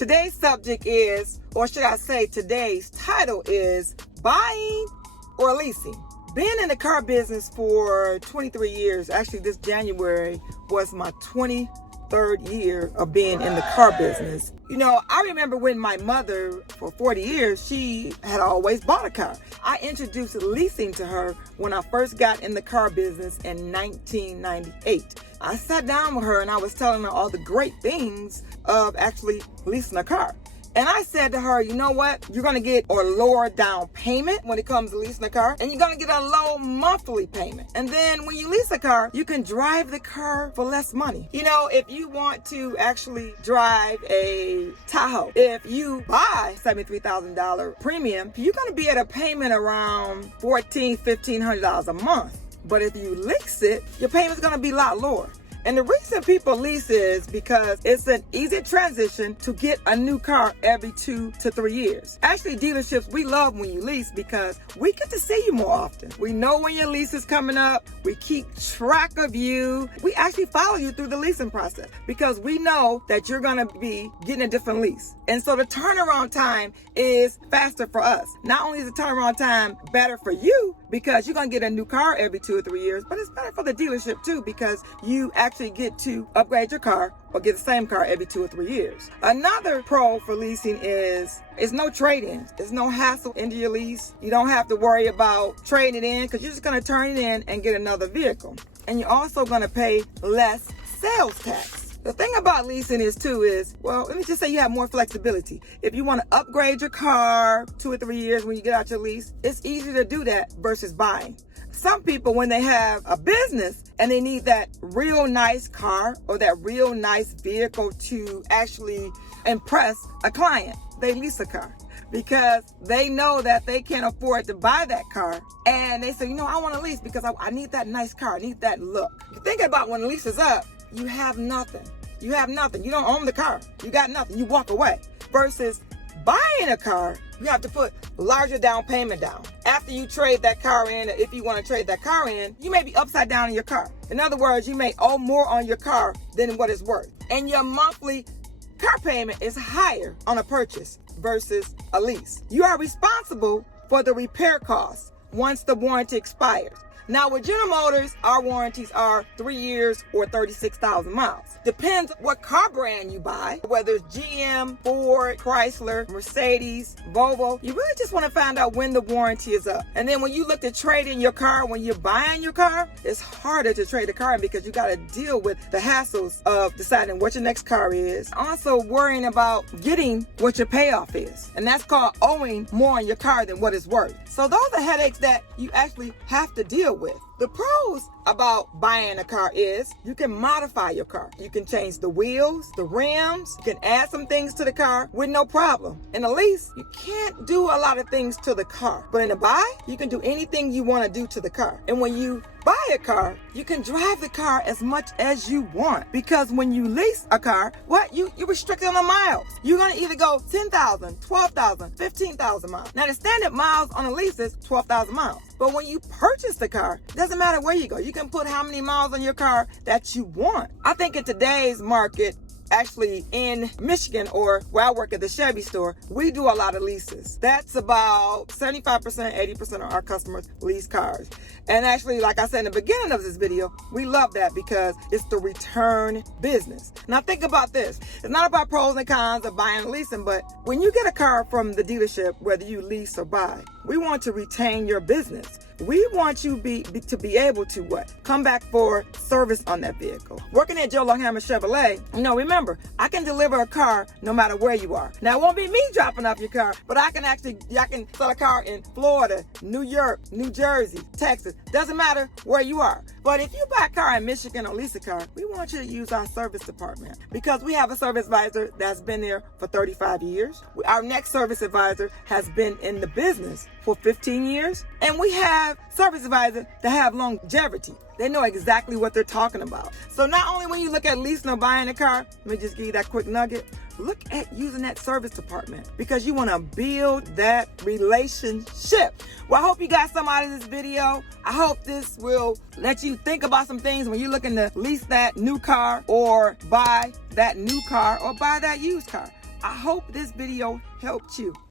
Today's subject is, or should I say today's title is, buying or leasing. Being in the car business for 23 years, actually this January was my 23rd year of being in the car business. You know, I remember when my mother, for 40 years, she had always bought a car. I introduced leasing to her when I first got in the car business in 1998. I sat down with her and I was telling her all the great things of actually leasing a car. And I said to her, you know what? You're going to get a lower down payment when it comes to leasing a car. And you're going to get a low monthly payment. And then when you lease a car, you can drive the car for less money. You know, if you want to actually drive a Tahoe, if you buy $73,000 premium, you're going to be at a payment around $1,400, $1,500 a month. But if you lease it, your payment's going to be a lot lower. And the reason people lease is because it's an easy transition to get a new car every 2 to 3 years. Actually, dealerships, we love when you lease because we get to see you more often. We know when your lease is coming up. We keep track of you. We actually follow you through the leasing process because we know that you're going to be getting a different lease. And so the turnaround time is faster for us. Not only is the turnaround time better for you because you're going to get a new car every 2 or 3 years, but it's better for the dealership too because you actually get to upgrade your car or get the same car every 2 or 3 years. Another pro for leasing is no trade-ins. There's no hassle into your lease. You don't have to worry about trading it in because you're just going to turn it in and get another vehicle. And you're also going to pay less sales tax. The thing about leasing is, well, let me just say you have more flexibility. If you want to upgrade your car 2 or 3 years when you get out your lease, it's easier to do that versus buying. Some people, when they have a business and they need that real nice car or that real nice vehicle to actually impress a client, they lease a car because they know that they can't afford to buy that car. And they say, you know, I want to lease because I need that nice car. I need that look. You think about when the lease is up, you have nothing. You have nothing. You don't own the car. You got nothing. You walk away. Versus buying a car, you have to put larger down payment down. After you trade that car in, if you want to trade that car in, you may be upside down in your car. In other words, you may owe more on your car than what it's worth. And your monthly car payment is higher on a purchase versus a lease. You are responsible for the repair costs once the warranty expires. Now with General Motors, our warranties are 3 years or 36,000 miles. Depends what car brand you buy, whether it's GM, Ford, Chrysler, Mercedes, Volvo. You really just want to find out when the warranty is up. And then when you look to trade in your car, when you're buying your car, it's harder to trade a car in because you got to deal with the hassles of deciding what your next car is. Also worrying about getting what your payoff is. And that's called owing more on your car than what it's worth. So those are headaches that you actually have to deal with. The pros about buying a car is you can modify your car. You can change the wheels, the rims, you can add some things to the car with no problem. In a lease, you can't do a lot of things to the car. But in a buy, you can do anything you want to do to the car. And when you buy a car, you can drive the car as much as you want. Because when you lease a car, you're restricted on the miles. You're going to either go 10,000, 12,000, 15,000 miles. Now the standard miles on a lease is 12,000 miles. But when you purchase the car, it doesn't matter where you go. You can put how many miles on your car that you want. I think in today's market, actually in Michigan or where I work at the Chevy store, we do a lot of leases. That's about 75%, 80% of our customers lease cars. And actually, like I said in the beginning of this video, we love that because it's the return business. Now think about this. It's not about pros and cons of buying and leasing, but when you get a car from the dealership, whether you lease or buy, we want to retain your business. We want you to be able to what? Come back for service on that vehicle. Working at Joe Longhammer Chevrolet, remember, I can deliver a car no matter where you are. Now, it won't be me dropping off your car, but I can sell a car in Florida, New York, New Jersey, Texas. Doesn't matter where you are. But if you buy a car in Michigan or lease a car, we want you to use our service department because we have a service advisor that's been there for 35 years. Our next service advisor has been in the business for 15 years. And we have service advisors that have longevity. They know exactly what they're talking about. So not only when you look at leasing or buying a car, let me just give you that quick nugget. Look at using that service department because you want to build that relationship. Well, I hope you got some out of this video. I hope this will let you think about some things when you're looking to lease that new car or buy that new car or buy that used car. I hope this video helped you.